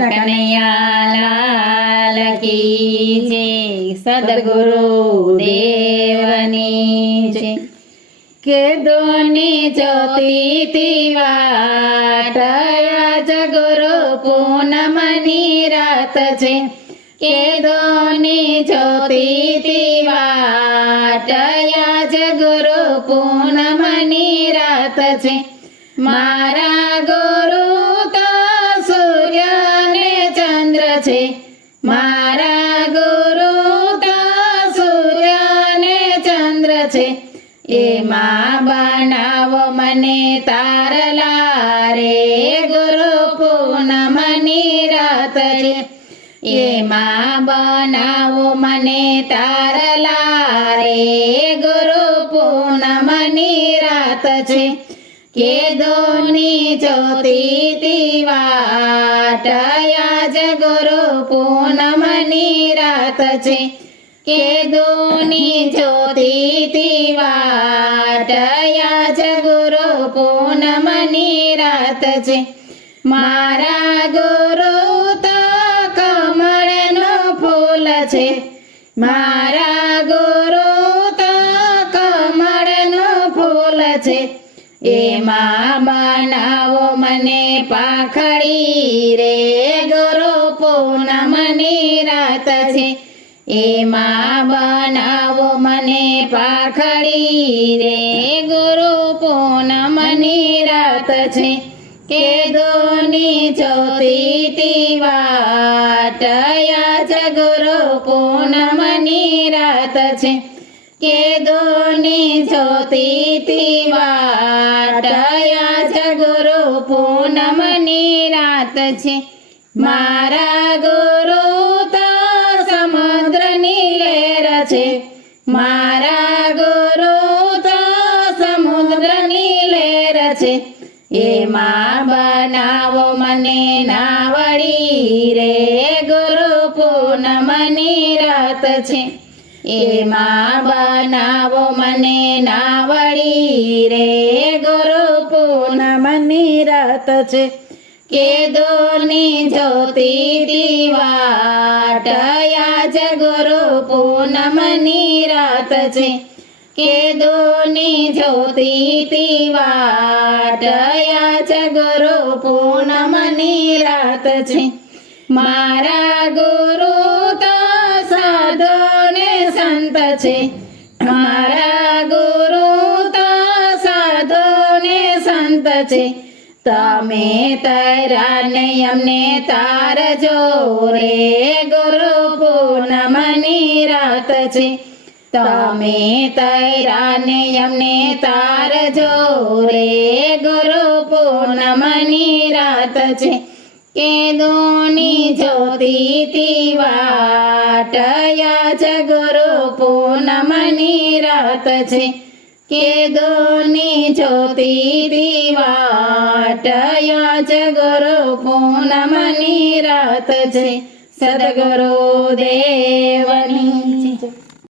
કનૈયા લાલ કી જય, સદગુરુ દેવની જય। કે દોની જ્યોતિથી વાટ આજ ગુરુ પૂનમની રાત છે। કે દોની જ્યોતિથી વાટ આજ ગુરુ પૂનમની રાત છે। મારા ગુરુ તો સૂર્ય ને ચંદ્ર છે। મારા ગુરુ તો સૂર્ય ને ચંદ્ર છે। એમાં બનાવો મને તારલા રે ગુરુ પૂનમની રાત છે। એમાં બનાવો મને તારલા રે ગુરુ પૂનમની રાત છે। કે દોની જ્યોતિથી વાટ આજ ગુરુ પૂનમની રાત છે। કે દોની જ્યોતિથી વાટ આજ ગુરુ પૂનમની રાત છે। મારા ગુરુ તો કમળનો ફૂલ છે। મારા ગુરુ તો કમળનો ફૂલ છે। એમાં બનાવો મને પાંખડી રે ગુરુ પૂનમની રાત છે। એમાં બનાવો મને પાંખડી રે ગુરુ પૂનમની રાત છે। કે દોની જ્યોતિથી વાટ આજ ગુરુ પૂનમની રાત છે। કે દોની જ્યોતિથી વાટ આજ ગુરુ પૂનમની રાત છે। મારા ગુરુ તો સમુદ્રની લહેર છે। મારા ગુરુ તો સમુદ્રની લહેર છે। એમાં બનાવો મને નાવડી રે ગુરુ પૂનમની રાત છે। એમાં બનાવો મને નાવડી રે ગુરુ પૂનમની રાત છે। કે દોની જ્યોતિથી વાટ આજ ગુરુ પૂનમની રાત છે। કે દોની જ્યોતિથી વાટ આજ ગુરુ પૂનમની રાત છે। મારા ગુરુ તો સાધુ ને સંત છે। મારા ગુરુ તો સાધુ ને સંત છે। તમે તૈરા ને અમને તારજો રે ગુરુ પૂનમની રાત છે। તમે તૈરા ને અમને તારજો રે ગુરુ પૂનમની રાત છે। કે દોની જ્યોતિથી વાટ આજ ગુરુ પૂનમની રાત છે। કે દોની જ્યોતિથી વાટ આજ ગુરુ પૂનમની રાત છે। સદગુરુ દેવની જય।